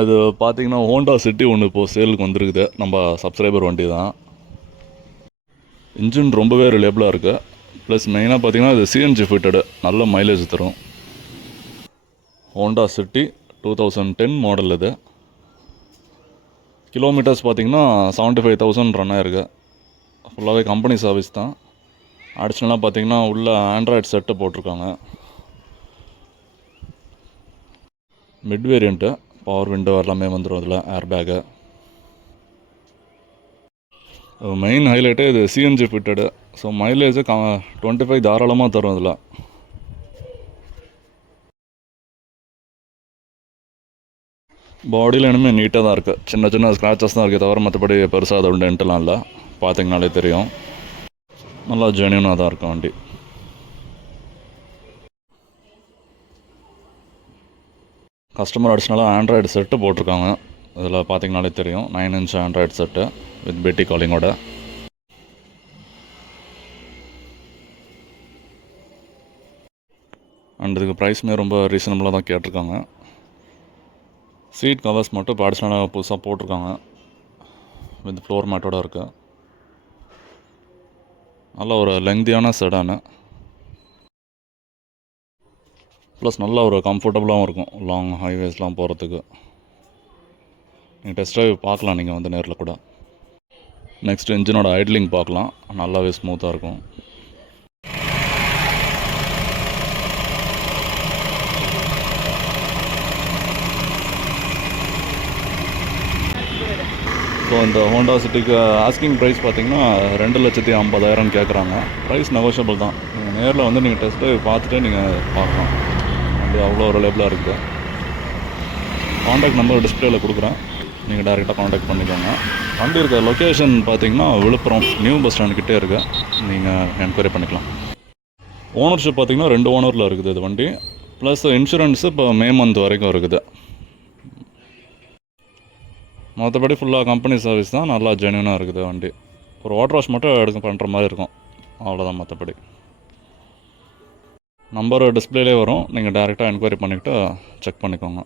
இது பார்த்தீங்கன்னா Honda city ஒன்று இப்போது சேலுக்கு வந்துருக்குது. நம்ம சப்ஸ்கிரைபர் வண்டி தான். இன்ஜின் ரொம்பவே ரிலேபிளாக இருக்குது. ப்ளஸ் மெயினாக பார்த்தீங்கன்னா இது சிஎன்ஜி ஃபிட்டடு, நல்ல மைலேஜ் தரும். Honda city 2010 model. இது கிலோமீட்டர்ஸ் பார்த்தீங்கன்னா 75,000 ரன் ஆயிருக்கு. ஃபுல்லாகவே கம்பெனி சர்வீஸ் தான். அடிஷ்னலாக பார்த்தீங்கன்னா உள்ள ஆண்ட்ராய்டு செட்டு போட்டிருக்காங்க. மிட் வேரியண்ட்டு, பவர் விண்டோ எல்லாமே வந்துடும். இதில் ஏர் பேக்கு. மெயின் ஹைலைட்டே இது சிஎன்ஜி ஃபிட்டடு. ஸோ மைலேஜ் 25 தாராளமாக தரும். இதில் பாடியில் இனிமேல் நீட்டாக தான் இருக்குது. சின்ன சின்ன ஸ்க்ராச்சஸ் தான் இருக்குது தவிர மற்றபடி பெருசாக அதை டென்ட்டெலாம் இல்லை. பார்த்தீங்கனாலே தெரியும், நல்லா ஜென்யூனாக தான் இருக்கும் வண்டி. கஸ்டமர் அடிஷ்னலாக ஆண்ட்ராய்டு செட்டு போட்டிருக்காங்க. இதில் பார்த்தீங்கனாலே தெரியும், 9 இன்ச் ஆண்ட்ராய்டு செட்டு வித் பேட்டி காலிங்கோட. அண்ட் இதுக்கு ப்ரைஸுமே ரொம்ப ரீசனபிளாக தான் கேட்டிருக்காங்க. சீட் கவர்ஸ் மட்டும் இப்போ அடிஷ்னலாக புதுசாக போட்டிருக்காங்க. வித் ஃப்ளோர் மேட்டோட இருக்குது. நல்ல ஒரு லெங்தியான செடானு, ப்ளஸ் நல்ல ஒரு கம்ஃபர்டபுளாகவும் இருக்கும் லாங் ஹைவேஸ்லாம் போகிறதுக்கு. நீங்கள் டெஸ்ட் ட்ரைவ் பார்க்கலாம் நீங்கள் வந்து நேரில் கூட. நெக்ஸ்ட் இன்ஜினோட ஐட்லிங் பார்க்கலாம். நல்லாவே ஸ்மூத்தாக இருக்கும். ஸோ இந்த ஹோண்டா சிட்டிக்கு ஆஸ்கிங் ப்ரைஸ் பார்த்தீங்கன்னா 2,50,000 கேட்குறாங்க. ப்ரைஸ் நெகோஷியபிள் தான். நீங்கள் நேரில் வந்து நீங்கள் டெஸ்ட் ட்ரைவ் பார்த்துட்டு நீங்கள் பார்க்கலாம். வண்டி அவ்வளோ ரிலேபிளாக இருக்குது. காண்டாக்ட் நம்பர் டிஸ்பிளேயில் கொடுக்குறேன், நீங்கள் டேரெக்டாக காண்டாக்ட் பண்ணிக்கோங்க. வண்டி இருக்க லொக்கேஷன் பார்த்தீங்கன்னா விழுப்புரம் நியூ பஸ் ஸ்டாண்ட் கிட்டே இருக்குது. நீங்கள் என்கொயரி பண்ணிக்கலாம். ஓனர்ஷிப் பார்த்தீங்கன்னா 2 ஓனரில் இருக்குது இது வண்டி. ப்ளஸ் இன்சூரன்ஸு இப்போ மே மந்த் வரைக்கும் இருக்குது. மற்றபடி ஃபுல்லாக கம்பெனி சர்வீஸ் தான். நல்லா ஜென்யூனாக இருக்குது வண்டி. ஒரு வாட்டர் வாஷ் மட்டும் பண்ணுற மாதிரி இருக்கும், அவ்வளோதான். மற்றபடி நம்பர் டிஸ்பிளேலே வரும், நீங்கள் டேரெக்டாக என்கொயரி பண்ணிக்கிட்டு செக் பண்ணிக்கோங்க.